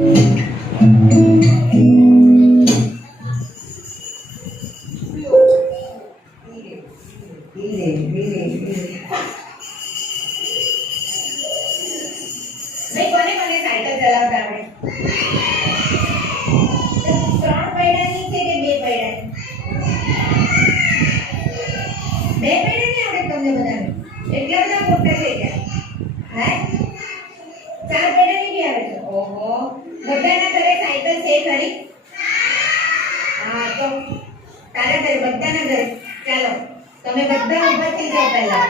ભાઈ કોને કોને સાયકલ ચલાવતા આવડે? ત્રણ પૈડાની છે કે બે પૈડાની? બે પૈડાની આવડે તમને બધાને? એટલા બધા મોટા થઈ ગયા હે? ચાર પૈડાની બી આવે છે? ઓહો, બધાના ઘરે સાયકલ છે ખરી? હા, તો તારા ઘરે બધાના ઘરે ચાલો તમે બધા ઊભા થઈ જાઓ. પહેલા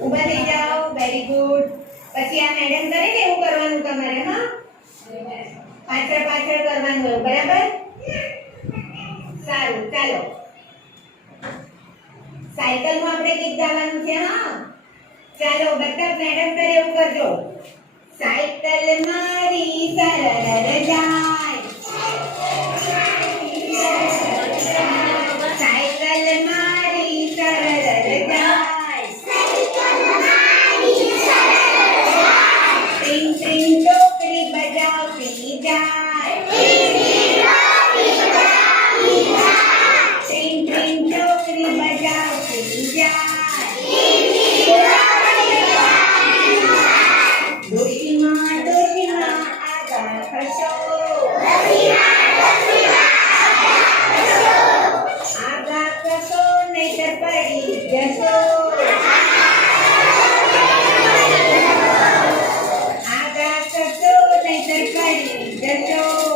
ઊભા થઈ જાઓ. Very good. પછી આ મેડમ કરે ને એવું કરવાનું તમારે. હા, પાછળ પાછળ કરવાનું હોય. બરાબર? સારું, ચાલો સાયકલમાં આપણે ગીત ગાવાનું છે. હા, ચાલો બધા મેડમ કરે એવું કરજો. સાયકલ મારી સરળ જાય, સાયકલ મારી સરળ જાય, ટીંગ ટીંગ ટોકરી બજાવતી જાય, ટીંગ ટીંગ ટોકરી બજાવતી જાય, ડોશીમાં ડોશીમાં આગળ ખસો, આગળ ખસો નહીંતર પડી જશો, આગળ ખસો નહીંતર પડી જશો.